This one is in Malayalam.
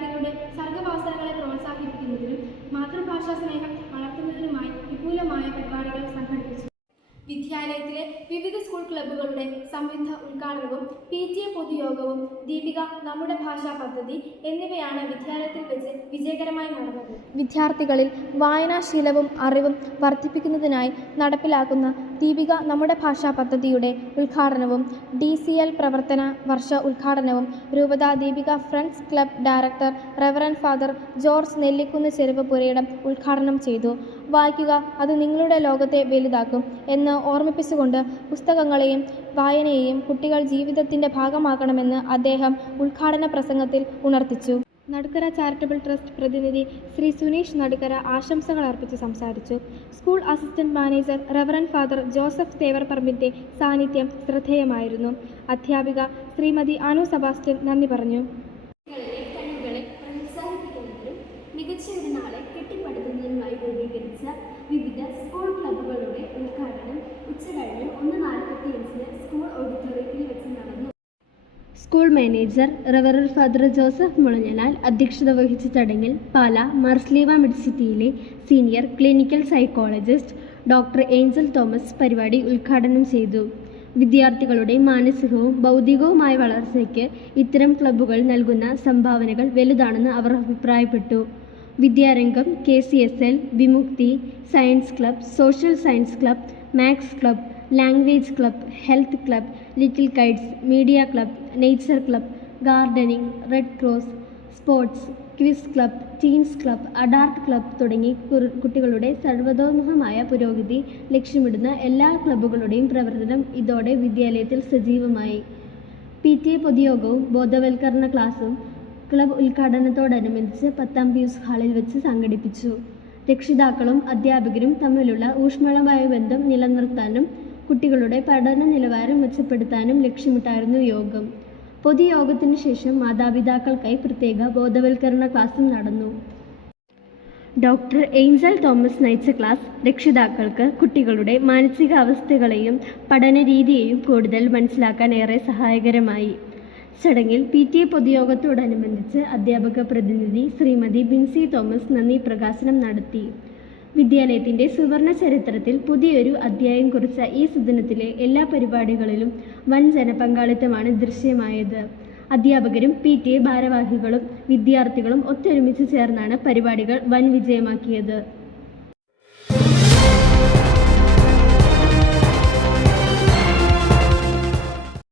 വിദ്യാർത്ഥികളുടെ സർഗവാസനകളെ പ്രോത്സാഹിപ്പിക്കുന്നതിനും മാതൃഭാഷാ സ്നേഹം വളർത്തുന്നതിനുമായി വിപുലമായ പരിപാടികൾ സംഘടിപ്പിച്ചു. വിദ്യാലയത്തിലെ വിവിധ സ്കൂൾ ക്ലബ്ബുകളുടെ സംയുക്ത ഉദ്ഘാടനവും PTA പൊതുയോഗവും ദീപിക നമ്മുടെ ഭാഷാ പദ്ധതി എന്നിവയാണ് വിദ്യാലയത്തിൽ വെച്ച് വിജയകരമായി നടന്നത്. വിദ്യാർത്ഥികളിൽ വായനാശീലവും അറിവും വർദ്ധിപ്പിക്കുന്നതിനായി നടപ്പിലാക്കുന്ന ദീപിക നമ്മുടെ ഭാഷാ പദ്ധതിയുടെ ഉദ്ഘാടനവും DCL പ്രവർത്തന വർഷ ഉദ്ഘാടനവും രൂപത Deepika friends club director reverend father George Nellikunnu Cheruvu Purayidam ഉദ്ഘാടനം ചെയ്തു. വായിക്കുക, അത് നിങ്ങളുടെ ലോകത്തെ വലുതാക്കും എന്ന് ഓർമ്മിപ്പിച്ചുകൊണ്ട് പുസ്തകങ്ങളെയും വായനയെയും കുട്ടികൾ ജീവിതത്തിൻ്റെ ഭാഗമാക്കണമെന്ന് അദ്ദേഹം ഉദ്ഘാടന പ്രസംഗത്തിൽ ഉണർത്തിച്ചു. നടുക്കര ചാരിറ്റബിൾ ട്രസ്റ്റ് പ്രതിനിധി ശ്രീ സുനീഷ് നടുക്കര ആശംസകൾ അർപ്പിച്ച് സംസാരിച്ചു. School assistant manager reverend father Joseph തേവർപറമ്പിൻ്റെ സാന്നിധ്യം ശ്രദ്ധേയമായിരുന്നു. അധ്യാപിക ശ്രീമതി അനു സെബാസ്റ്റ്യൻ നന്ദി പറഞ്ഞു. കഴിവുകളെ പ്രോത്സാഹിപ്പിക്കുന്നതിനും മികച്ച ഒരു നാളെ കെട്ടിപ്പടുക്കുന്നതിനുമായി രൂപീകരിച്ച വിവിധ സ്കൂൾ ക്ലബ്ബുകളുടെ ഉദ്ഘാടനം ഉച്ചകഴിഞ്ഞ് 1:45 സ്കൂൾ ഓഡിറ്റോറിയത്തിൽ വെച്ച് നടന്നു. School manager reverend father Joseph Mulanjanal അധ്യക്ഷത വഹിച്ച ചടങ്ങിൽ പാലാ മാർസ്ലീവ മെഡിസിറ്റിയിലെ senior clinical psychologist doctor Angel Thomas പരിപാടി ഉദ്ഘാടനം ചെയ്തു. വിദ്യാർത്ഥികളുടെ മാനസികവും ബൗദ്ധികവുമായ വളർച്ചയ്ക്ക് ഇത്തരം ക്ലബ്ബുകൾ നൽകുന്ന സംഭാവനകൾ വലുതാണെന്ന് അവർ അഭിപ്രായപ്പെട്ടു. Vidyarangam, KCSL, Vimukthi, science club, social science club, maths club, language club, health club, little kites, media club, nature club, gardening, red cross, sports, quiz club, teens club, അഡാർട്ട് ക്ലബ് തുടങ്ങി കുട്ടികളുടെ സർവ്വതോമുഖമായ പുരോഗതി ലക്ഷ്യമിടുന്ന എല്ലാ ക്ലബ്ബുകളുടെയും പ്രവർത്തനം ഇതോടെ വിദ്യാലയത്തിൽ സജീവമായി. PTA പൊതുയോഗവും ബോധവൽക്കരണ ക്ലാസും ക്ലബ് ഉദ്ഘാടനത്തോടനുബന്ധിച്ച് 10ാം പിയൂസ് ഹാളിൽ വെച്ച് സംഘടിപ്പിച്ചു. രക്ഷിതാക്കളും അധ്യാപകരും തമ്മിലുള്ള ഊഷ്മളമായ ബന്ധം നിലനിർത്താനും കുട്ടികളുടെ പഠന നിലവാരം മെച്ചപ്പെടുത്താനും ലക്ഷ്യമിട്ടായിരുന്നു യോഗം. പൊതുയോഗത്തിന് ശേഷം മാതാപിതാക്കൾക്കായി പ്രത്യേക ബോധവൽക്കരണ ക്ലാസും നടന്നു. ഡോക്ടർ ഏഞ്ചൽ തോമസ് നയിച്ച ക്ലാസ് രക്ഷിതാക്കൾക്ക് കുട്ടികളുടെ മാനസികാവസ്ഥകളെയും പഠനരീതിയെയും കൂടുതൽ മനസ്സിലാക്കാൻ ഏറെ സഹായകരമായി. ചടങ്ങിൽ PTA പൊതുയോഗത്തോടനുബന്ധിച്ച് അധ്യാപക പ്രതിനിധി ശ്രീമതി ബിൻസി തോമസ് നന്ദി പ്രകാശനം നടത്തി. വിദ്യാലയത്തിൻ്റെ സുവർണ ചരിത്രത്തിൽ പുതിയൊരു അധ്യായം കുറിച്ച ഈ സുദിനത്തിലെ എല്ലാ പരിപാടികളിലും വൻ ജനപങ്കാളിത്തമാണ് ദൃശ്യമായത്. അധ്യാപകരും PTA ഭാരവാഹികളും വിദ്യാർത്ഥികളും ഒത്തൊരുമിച്ച് ചേർന്നാണ് പരിപാടികൾ വൻ വിജയമാക്കിയത്.